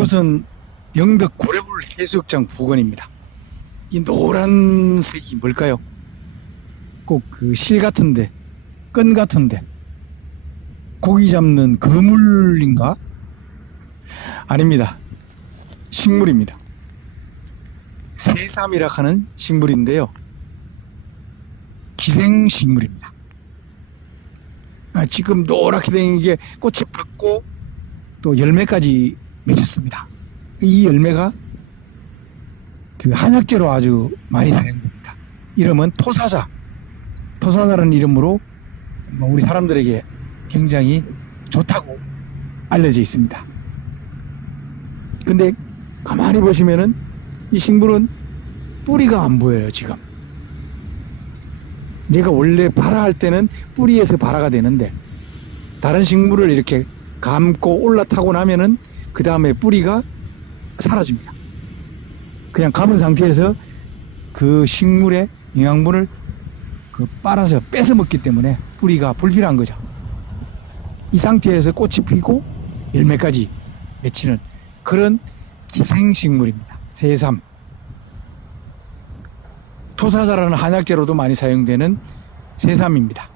이곳은 영덕 고래물 해수욕장 부근입니다. 이 노란색이 뭘까요? 꼭 그 실 같은데, 끈 같은데, 고기 잡는 그물인가? 아닙니다. 식물입니다. 새삼이라 하는 식물인데요. 기생식물입니다. 아, 지금 노랗게 된 게 꽃이 폈고 또 열매까지 맺혔습니다. 이 열매가 그 한약재로 아주 많이 사용됩니다. 이름은 토사자. 토사자라는 이름으로 뭐 우리 사람들에게 굉장히 좋다고 알려져 있습니다. 근데 가만히 보시면은 이 식물은 뿌리가 안 보여요, 지금. 얘가 원래 발화할 때는 뿌리에서 발화가 되는데 다른 식물을 이렇게 감고 올라타고 나면은 그 다음에 뿌리가 사라집니다. 그냥 감은 상태에서 그 식물의 영양분을 그 빨아서 뺏어 먹기 때문에 뿌리가 불필요한 거죠. 이 상태에서 꽃이 피고 열매까지 맺히는 그런 기생식물입니다. 새삼. 토사자라는 한약재로도 많이 사용되는 새삼입니다.